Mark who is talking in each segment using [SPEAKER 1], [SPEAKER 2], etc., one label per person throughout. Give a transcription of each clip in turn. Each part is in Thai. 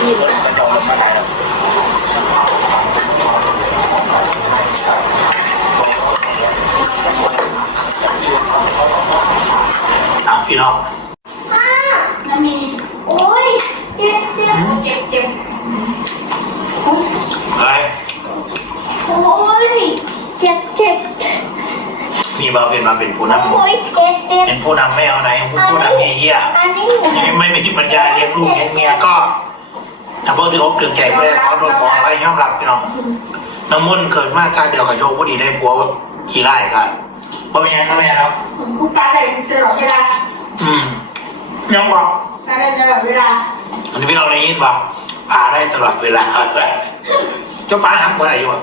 [SPEAKER 1] ที่รถมันจะาวอาพี่น้อง
[SPEAKER 2] มันมีโอ้ยเจ็บเจ็บเจ็บเจ็บ
[SPEAKER 1] อะไร
[SPEAKER 2] โอ้ยเจ็บเจ็บ
[SPEAKER 1] มีบ่าเป็นมาเป็นผู้นำ
[SPEAKER 2] โอ้ยเจ็บเจ็บ
[SPEAKER 1] เป็นผู้นำไม่เอาไหนผู้ผู้นำเมียเยี่ยไม่ไม่มีปัญญาเลี้ยงลูกเลี้ยงเมียก็ ถ้าเพิ่งที่อกถึงใจเพื่อนเขาโดนบอกอะไรยอมรับพี่น้องน้ำมันต์เกิดมากการเดียวกับโชคพอดีได้ผัวขี่ไล่กันเพราะไม่งั้นก็ไม่แล้ว
[SPEAKER 2] กูตาได้ตลอดเวลา
[SPEAKER 1] อืมยังบอก
[SPEAKER 2] ตาได้ตลอดเวลา
[SPEAKER 1] อันนี้พี่เราได้ยินบอกพาได้ตลอดเวลาเจ้าป้าหักเมื่อไหร่อยู่อะ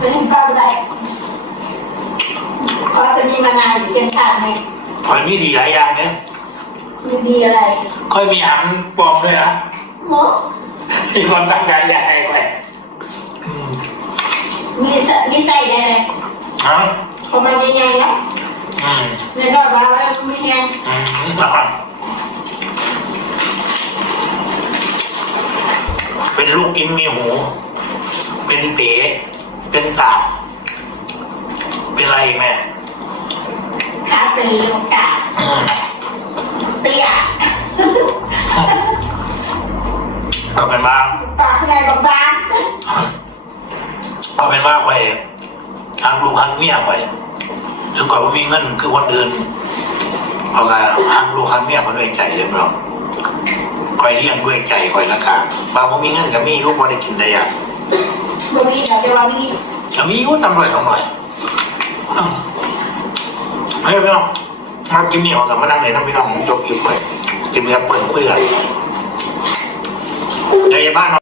[SPEAKER 2] เป็นป้าได้เขาจะมีมานานอยู่เต็มชาติไหม
[SPEAKER 1] คอยมีดีหลายอย่างเนี่ย
[SPEAKER 2] มีดีอะไร
[SPEAKER 1] ค่อยมีหำปลอมด้วยนะ
[SPEAKER 2] โอ้
[SPEAKER 1] มีคนตั้งใจอยากให้ไปอืม
[SPEAKER 2] มีสนิสัยอะไร
[SPEAKER 1] ฮะ
[SPEAKER 2] เขามายังไงนะ
[SPEAKER 1] อืม
[SPEAKER 2] ในก็ว่าว่าไม่ไง
[SPEAKER 1] อืมนะครับเป็นลูกกินมีหู เป็นเป๋เป็นตาบเป็นอะไรอีกแม่
[SPEAKER 2] ขาเป็นโลกา
[SPEAKER 1] อืม
[SPEAKER 2] เตี้ย
[SPEAKER 1] เอาเป็นว่า
[SPEAKER 2] ปากใหญ่บาง
[SPEAKER 1] เอาเป็นว่าคอยทางลูกทางเมียคอยถึงก่อนว่ามีเงินคือคนอื่นเอาการทางลูกทางเมียเขาด้วยใจเลยมั้งคอยเลี้ยงด้วยใจคอยละกันบางคนมีเงินก็มีอยุบพอได้กินได้อย่าง
[SPEAKER 2] ๆตรงนี้เดี๋ยวจะว่ามี
[SPEAKER 1] ก็มีอยุบตำรวจสองหน่อยอืมเฮ้ยพี่น้องมากินนี่ออกกับมานั่งเลยนะพี่น้องจบคลิปไปกินเมียเปิดคุยกัน ในบ้าน